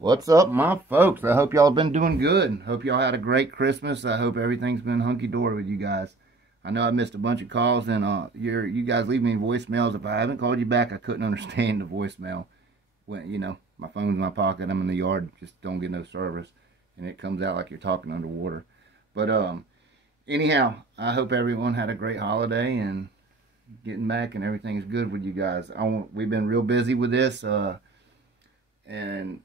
What's up, my folks? I hope y'all been doing good. Hope y'all had a great Christmas. I hope everything's been hunky-dory with you guys. I know I missed a bunch of calls, and you guys leave me voicemails. If I haven't called you back, I couldn't understand the voicemail. When my phone's in my pocket, I'm in the yard, just don't get no service, and it comes out like you're talking underwater. But anyhow, I hope everyone had a great holiday and getting back, and everything is good with you guys. We've been real busy with this, and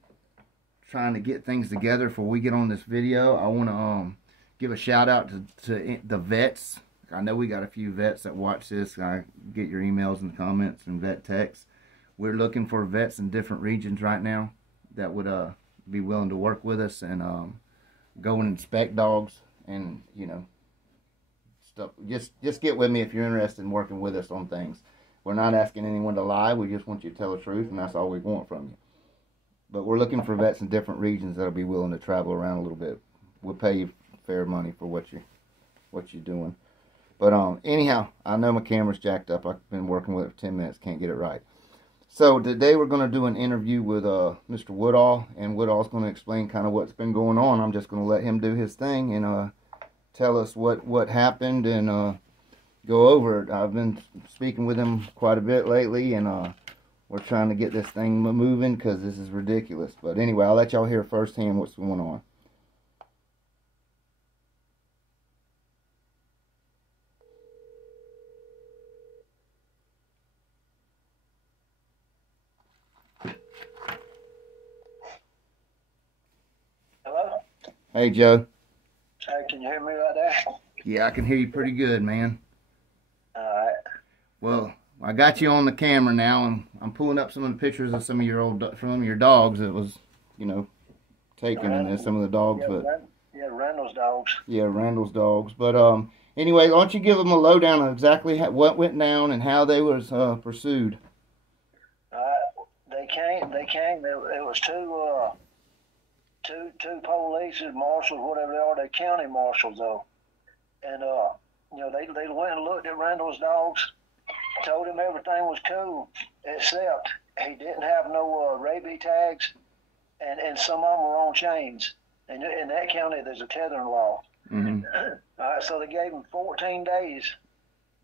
trying to get things together before we get on this video. I want to give a shout out to the vets. I know we got a few vets that watch this. I get your emails and comments and vet texts. We're looking for vets in different regions right now that would be willing to work with us and go and inspect dogs and stuff. Just get with me if you're interested in working with us on things. We're not asking anyone to lie. We just want you to tell the truth, and that's all we want from you. But we're looking for vets in different regions that'll be willing to travel around a little bit. We'll pay you fair money for what you're doing. But anyhow, I know my camera's jacked up. I've been working with it for 10 minutes. Can't get it right. So today we're going to do an interview with Mr. Woodall, and Woodall's going to explain kind of what's been going on. I'm just going to let him do his thing and tell us what happened and go over it. I've been speaking with him quite a bit lately, and we're trying to get this thing moving because this is ridiculous. But anyway, I'll let y'all hear firsthand what's going on. Hello? Hey, Joe. Hey, can you hear me right there? Yeah, I can hear you pretty good, man. Alright. Well, I got you on the camera now, and I'm pulling up some of the pictures of some of your dogs that was, taken in this. Some of the dogs, Randall's dogs. Yeah, Randall's dogs. But anyway, why don't you give them a lowdown on exactly what went down and how they was pursued? They came. It was two police, marshals, whatever they are. They're county marshals though, and they went and looked at Randall's dogs. Told him everything was cool, except he didn't have no rabies tags, and some of them were on chains. And in that county, there's a tethering law. Mm-hmm. So they gave him 14 days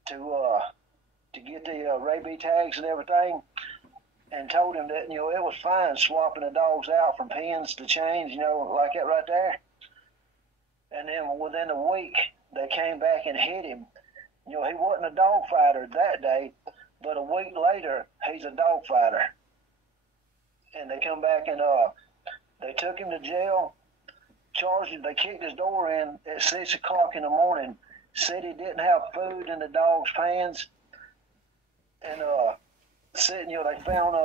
to get the rabies tags and everything, and told him that it was fine swapping the dogs out from pens to chains, like that right there. And then within a week, they came back and hit him. He wasn't a dog fighter that day, but a week later, he's a dog fighter. And they come back and they took him to jail, charged him. They kicked his door in at 6 o'clock in the morning, said he didn't have food in the dog's pans, and said they found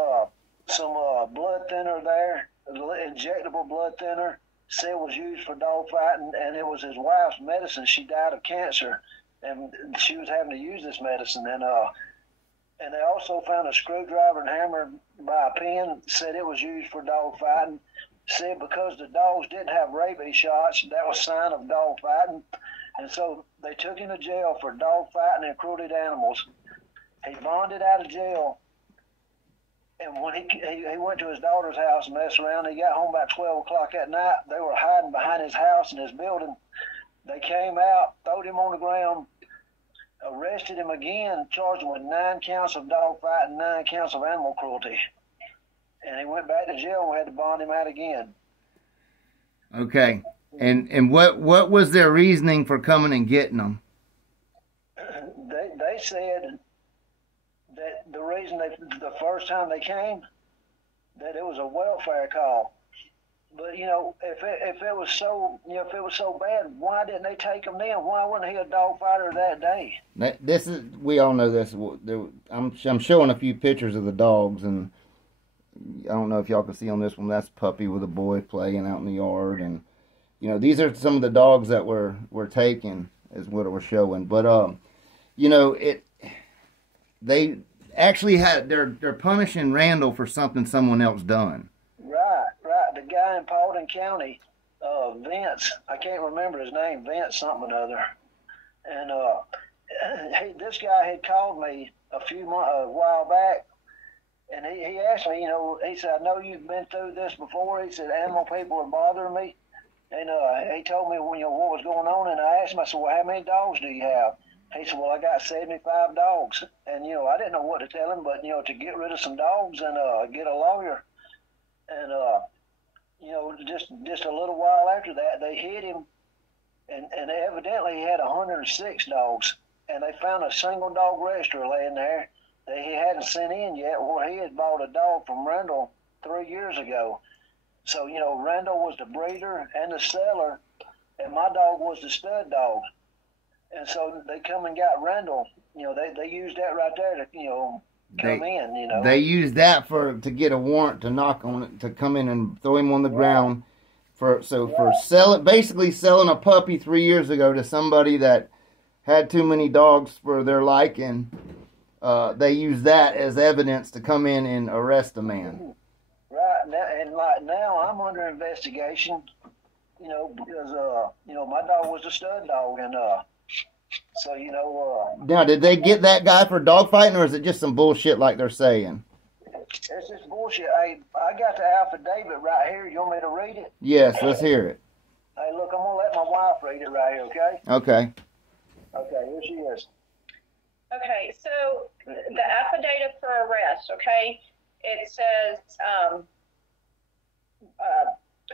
some blood thinner there, injectable blood thinner, said it was used for dog fighting, and it was his wife's medicine. She died of cancer, and she was having to use this medicine. And they also found a screwdriver and hammer by a pen, said it was used for dog fighting, said because the dogs didn't have rabies shots, that was a sign of dog fighting. And so they took him to jail for dog fighting and cruelty to animals. He bonded out of jail, and when he went to his daughter's house and messed around, he got home about 12 o'clock at night. They were hiding behind his house and his building. They came out, throwed him on the ground, arrested him again, charged him with 9 counts of dog fighting, 9 counts of animal cruelty. And he went back to jail and we had to bond him out again. Okay. And what was their reasoning for coming and getting them? They said that the reason the first time they came, that it was a welfare call. But if it was so bad, why didn't they take him then? Why wasn't he a dog fighter that day? We all know this. I'm showing a few pictures of the dogs, and I don't know if y'all can see on this one. That's Puppy with a boy playing out in the yard, and these are some of the dogs that were taken, is what it was showing. But they actually they're punishing Randall for something someone else done. Right. The guy in Paulding County, Vince, I can't remember his name, Vince something or other. And this guy had called me a while back, And he asked me, he said, I know you've been through this before. He said, animal people are bothering me. And he told me, what was going on. And I asked him, I said, well, how many dogs do you have? He said, well, I got 75 dogs. And, I didn't know what to tell him, but, to get rid of some dogs and get a lawyer. And, just a little while after that, they hit him. And evidently he had 106 dogs. And they found a single dog register laying there that he hadn't sent in yet, where he had bought a dog from Randall 3 years ago. So, Randall was the breeder and the seller, and my dog was the stud dog. And so they come and got Randall. They used that right there to, come in. They used that to get a warrant to knock on it, to come in and throw him on the ground. For basically selling a puppy 3 years ago to somebody that had too many dogs for their liking. They use that as evidence to come in and arrest the man. Right now, and now I'm under investigation. Because my dog was a stud dog, and so Now, did they get that guy for dog fighting, or is it just some bullshit like they're saying? It's just bullshit. Hey, I got the affidavit right here. You want me to read it? Yes, let's hear it. Hey, look, I'm gonna let my wife read it right here. Okay. Okay. Okay, here she is. Okay, so the affidavit for arrest, okay, it says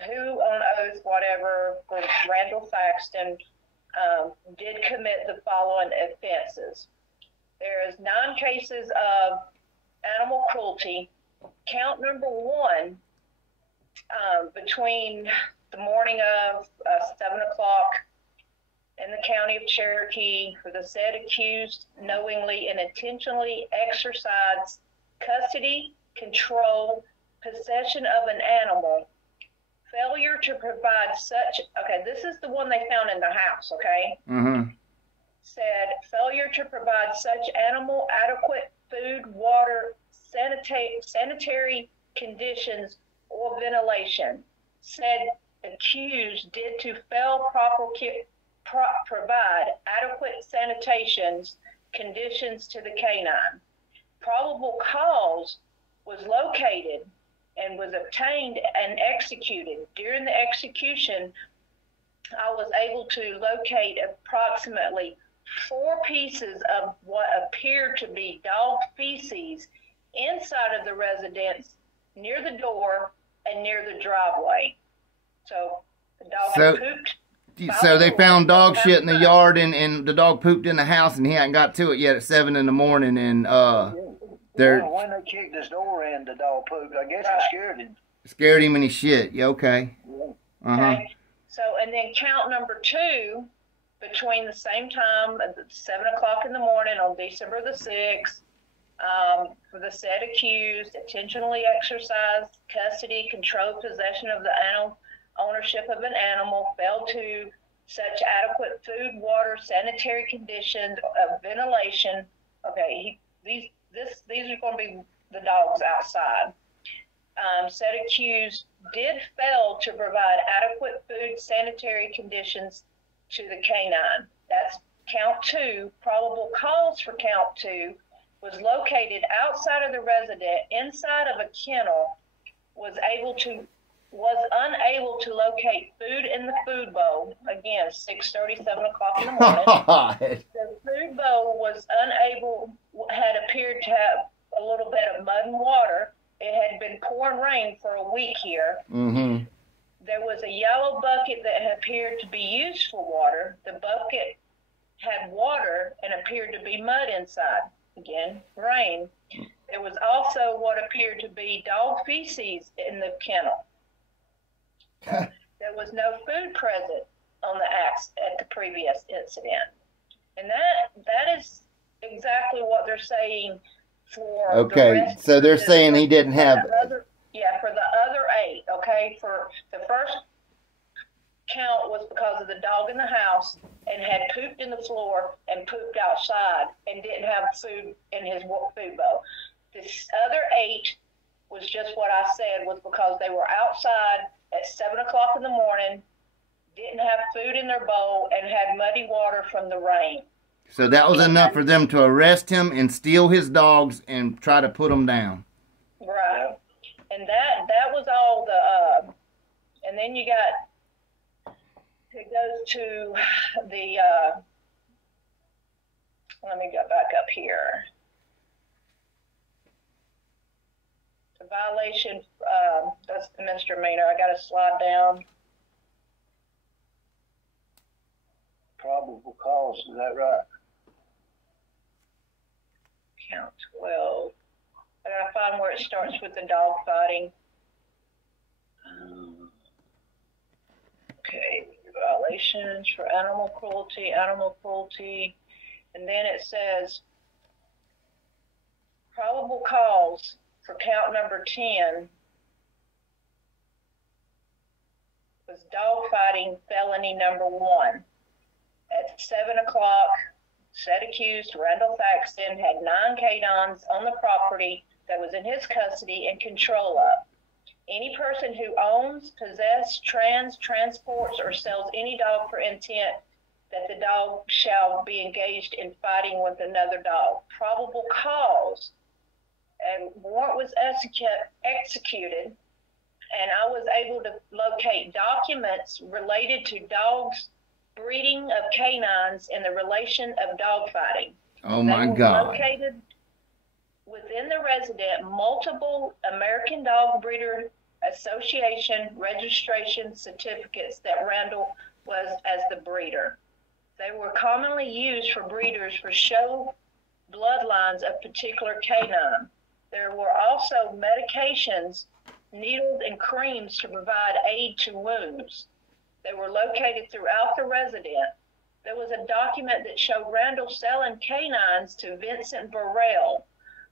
who on oath, whatever, for Randall Faxton did commit the following offenses. There is 9 cases of animal cruelty. Count number 1, between the morning of 7 o'clock in the county of Cherokee, for the said accused knowingly and intentionally exercised custody, control, possession of an animal, failure to provide such, okay, this is the one they found in the house, okay? Mm-hmm. Said failure to provide such animal adequate food, water, sanitary conditions, or ventilation. Said accused did to fail provide adequate sanitations conditions to the canine. Probable cause was located and was obtained and executed. During the execution, I was able to locate approximately 4 pieces of what appeared to be dog feces inside of the residence, near the door and near the driveway. So the dog had pooped. So they found dog shit in the yard, and the dog pooped in the house, and he hadn't got to it yet at 7 in the morning. And when they kicked his door in, the dog pooped. I guess it scared him. Scared him and he shit. Yeah, okay. Okay. So, and then count number 2, between the same time, at 7 o'clock in the morning on December the 6th, for the said accused, intentionally exercised custody, control, possession of the animal, ownership of an animal, failed to such adequate food, water, sanitary conditions, ventilation. Okay, these are going to be the dogs outside. Said accused did fail to provide adequate food, sanitary conditions to the canine. That's count 2. Probable cause for count 2 was located outside of the resident, inside of a kennel, was unable to locate food in the food bowl. Again, 6:30, 7 o'clock in the morning. The food bowl had appeared to have a little bit of mud and water. It had been pouring rain for a week here. Mm-hmm. There was a yellow bucket that appeared to be used for water. The bucket had water and appeared to be mud inside. Again, rain. There was also what appeared to be dog feces in the kennel. There was no food present on the at the previous incident. And that is exactly what they're saying for okay, so they're saying he didn't have... For the other 8, okay? For the first count was because of the dog in the house and had pooped in the floor and pooped outside and didn't have food in his food bowl. This other 8 was just what I said, was because they were outside at 7 o'clock in the morning, didn't have food in their bowl, and had muddy water from the rain. So that was enough for them to arrest him and steal his dogs and try to put them down. Right. And that was all the, and then you got, it goes to the, let me go back up here. The violation, that's the misdemeanor. I got to slide down. Probable cause, is that right? Count 12. I got to find where it starts with the dog fighting. Okay, violations for animal cruelty, and then it says probable cause for count number 10 was dog fighting felony number 1. At 7 o'clock, said accused Randall Thaxton had 9 canines on the property that was in his custody and control of. Any person who owns, possesses, transports, or sells any dog for intent that the dog shall be engaged in fighting with another dog. Probable cause. And warrant was executed, and I was able to locate documents related to dogs breeding of canines and the relation of dog fighting. Oh my God. Located within the resident multiple American Dog Breeder Association registration certificates that Randall was as the breeder. They were commonly used for breeders for show bloodlines of particular canine. There were also medications, needles, and creams to provide aid to wounds. They were located throughout the residence. There was a document that showed Randall selling canines to Vincent Burrell.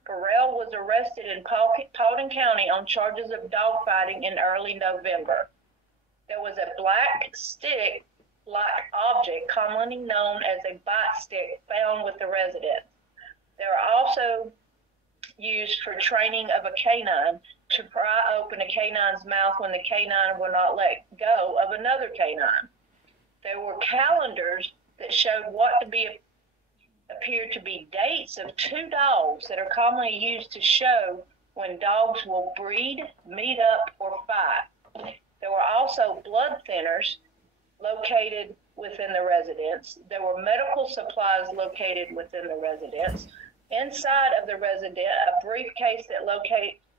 Burrell was arrested in Paulding County on charges of dog fighting in early November. There was a black stick-like object commonly known as a bite stick found with the resident. They were also used for training of a canine to pry open a canine's mouth when the canine will not let go of another canine. There were calendars that showed what appeared to be dates of 2 dogs that are commonly used to show when dogs will breed, meet up, or fight. There were also blood thinners located within the residence. There were medical supplies located within the residence. Inside of the residence, a briefcase that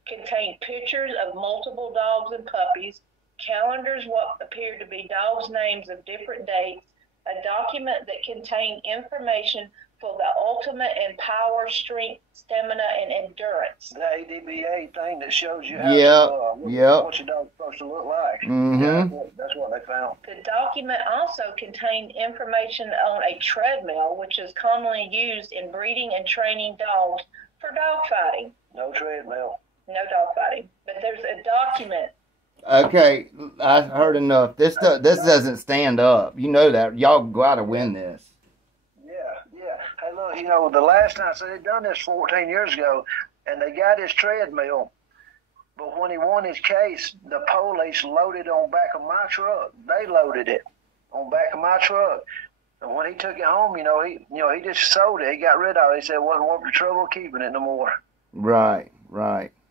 contained pictures of multiple dogs and puppies, calendars, what appeared to be dogs' names of different dates, a document that contained information for the ultimate in power, strength, stamina, and endurance. The ADBA thing that shows you how what your dog's supposed to look like. Mm-hmm. Yeah, that's what they found. The document also contained information on a treadmill, which is commonly used in breeding and training dogs for dog fighting. No treadmill. No dog fighting. But there's a document. Okay, I heard enough. This doesn't stand up. You know that. Y'all go out and win this. Yeah. Hey, look, the last time, so they done this 14 years ago, and they got his treadmill. But when he won his case, the police loaded on back of my truck. They loaded it on back of my truck. And when he took it home, he just sold it. He got rid of it. He said it wasn't worth the trouble keeping it no more. Right.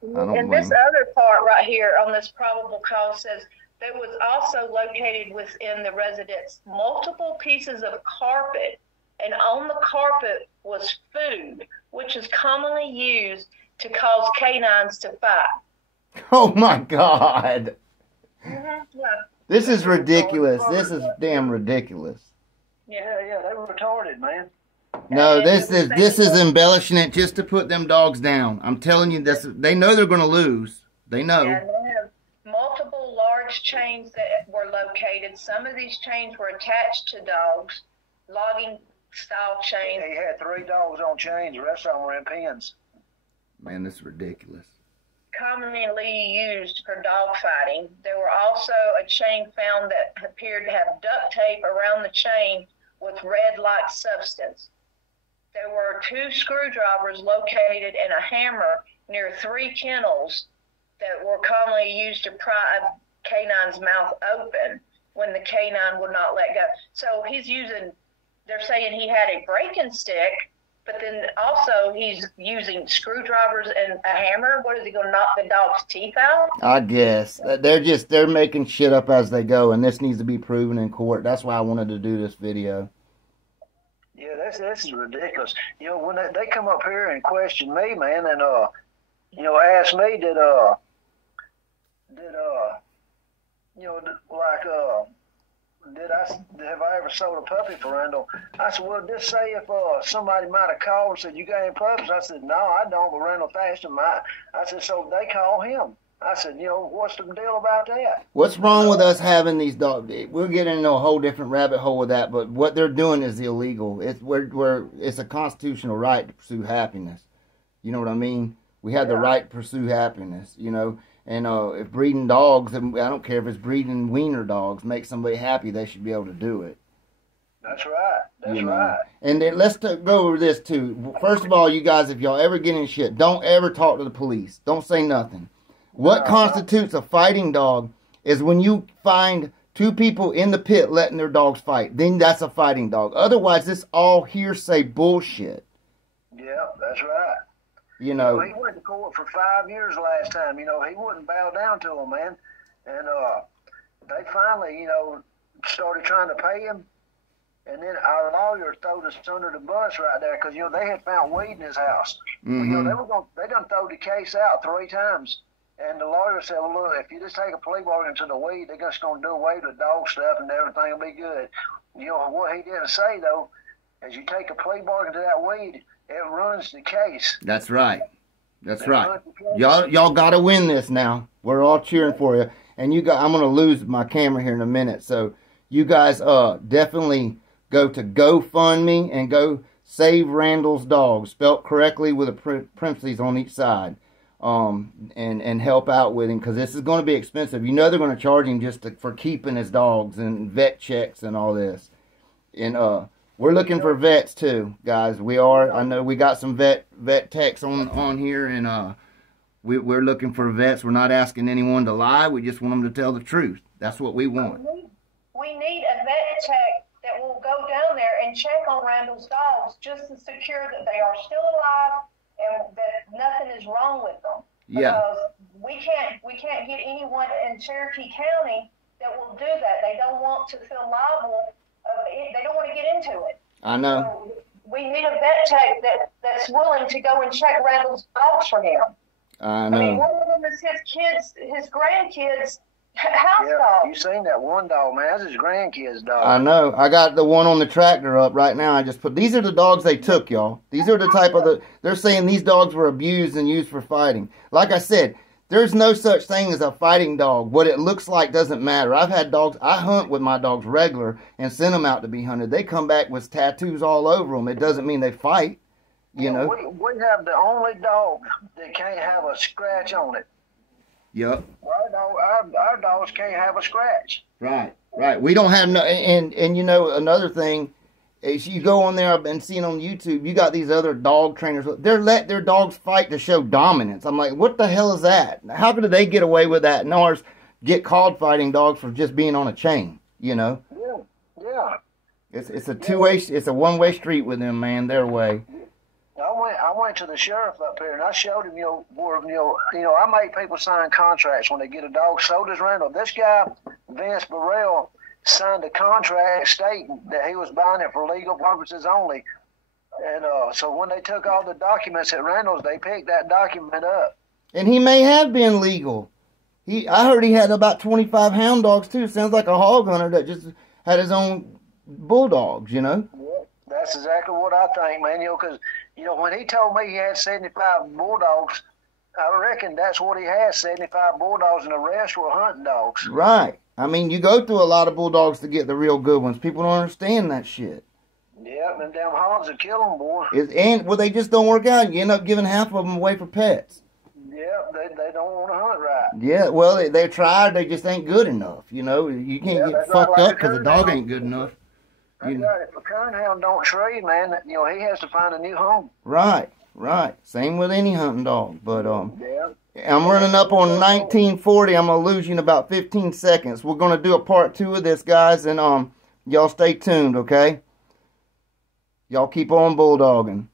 And this other part right here on this probable cause says there was also located within the residence multiple pieces of carpet, and on the carpet was food, which is commonly used to cause canines to fight. Oh my God. Yeah. This is ridiculous. This is damn ridiculous. Yeah, they were retarded, man. No, this is embellishing it just to put them dogs down. I'm telling you, they know they're going to lose. They know. And they have multiple large chains that were located. Some of these chains were attached to dogs, logging style chains. He had 3 dogs on chains. The rest of them were in pens. Man, this is ridiculous. Commonly used for dog fighting. There were also a chain found that appeared to have duct tape around the chain with red-like substance. There were 2 screwdrivers located and a hammer near 3 kennels that were commonly used to pry a canine's mouth open when the canine would not let go. So they're saying he had a breaking stick, but then also he's using screwdrivers and a hammer. What is he going to knock the dog's teeth out? I guess they're making shit up as they go, and this needs to be proven in court. That's why I wanted to do this video. Yeah, this is ridiculous. When they come up here and question me, man, and ask me have I ever sold a puppy for Randall? I said, well, just say if somebody might have called and said, you got any puppies? I said, no, I don't, but Randall Thatcham might. I said, so they call him. I said, what's the deal about that? What's wrong with us having these dogs? We'll get into a whole different rabbit hole with that, but what they're doing is illegal. It's a constitutional right to pursue happiness. You know what I mean? We have the right to pursue happiness, And if breeding dogs, I don't care if it's breeding wiener dogs, make somebody happy, they should be able to do it. That's right. That's right. And then let's go over this, too. First of all, you guys, if y'all ever get in shit, don't ever talk to the police. Don't say nothing. What constitutes a fighting dog is when you find two people in the pit letting their dogs fight. Then that's a fighting dog. Otherwise, it's all hearsay bullshit. Yeah, that's right. He went to court for 5 years last time. He wouldn't bow down to him, man. And they finally, started trying to pay him. And then our lawyer threw us under the bus right there because, they had found weed in his house. Mm-hmm. They done throw the case out 3 times. And the lawyer said, well, look, if you just take a plea bargain to the weed, they're just going to do away with the dog stuff and everything will be good. What he didn't say, though, is you take a plea bargain to that weed, it runs the case. That's right. That's right. Y'all got to win this now. We're all cheering for you. And I'm going to lose my camera here in a minute. So you guys definitely go to GoFundMe and go Save Randall's Dogs, spelled correctly with a parentheses on each side. And help out with him, because this is going to be expensive. They're going to charge him just for keeping his dogs and vet checks and all this. And we're looking for vets too, guys. We are. I know we got some vet techs on here, and we're looking for vets. We're not asking anyone to lie. We just want them to tell the truth. That's what we want. We need a vet tech that will go down there and check on Randall's dogs just to secure that they are still alive and that nothing is wrong with them. Yeah. Because we can't get anyone in Cherokee County that will do that. They don't want to feel liable. They don't want to get into it. I know. So we need a vet tech that's willing to go and check Randall's dogs for him. I know. I mean, one of them is his grandkids' house dog. You seen that one dog, man? That's his grandkid's dog. I know. I got the one on the tractor up right now. I just put, these are the dogs they took, y'all. These are the type of they're saying these dogs were abused and used for fighting. Like I said, there's no such thing as a fighting dog. What it looks like doesn't matter. I've had dogs, I hunt with my dogs regular and send them out to be hunted. They come back with tattoos all over them. It doesn't mean they fight, We have the only dog that can't have a scratch on it. Yep. Our dogs can't have a scratch. Right. We don't have no, and another thing is you go on there, I've been seeing on YouTube, you got these other dog trainers, they're let their dogs fight to show dominance. I'm like, what the hell is that? How could they get away with that and ours get called fighting dogs for just being on a chain, Yeah. It's a two-way, it's a one-way street with them, man, their way. I went to the sheriff up here and I showed him, I make people sign contracts when they get a dog. So does Randall. This guy, Vince Burrell, signed a contract stating that he was buying it for legal purposes only. And so when they took all the documents at Randall's, they picked that document up. And he may have been legal. I heard he had about 25 hound dogs too. Sounds like a hog hunter that just had his own bulldogs, Yeah, that's exactly what I think, man. Because when he told me he had 75 bulldogs, I reckon that's what he has, 75 bulldogs, and the rest were hunting dogs. Right. I mean, you go through a lot of bulldogs to get the real good ones. People don't understand that shit. Yeah, them damn hogs will kill them, boy. They just don't work out. You end up giving half of them away for pets. Yeah, they don't want to hunt right. Yeah, well, they tried. They just ain't good enough. You can't get fucked up because the dog ain't good enough. If a coon hound don't trade, man, he has to find a new home. Right. Same with any hunting dog. But I'm running up on 1940. I'm gonna lose you in about 15 seconds. We're gonna do a part 2 of this, guys, and y'all stay tuned, okay? Y'all keep on bulldogging.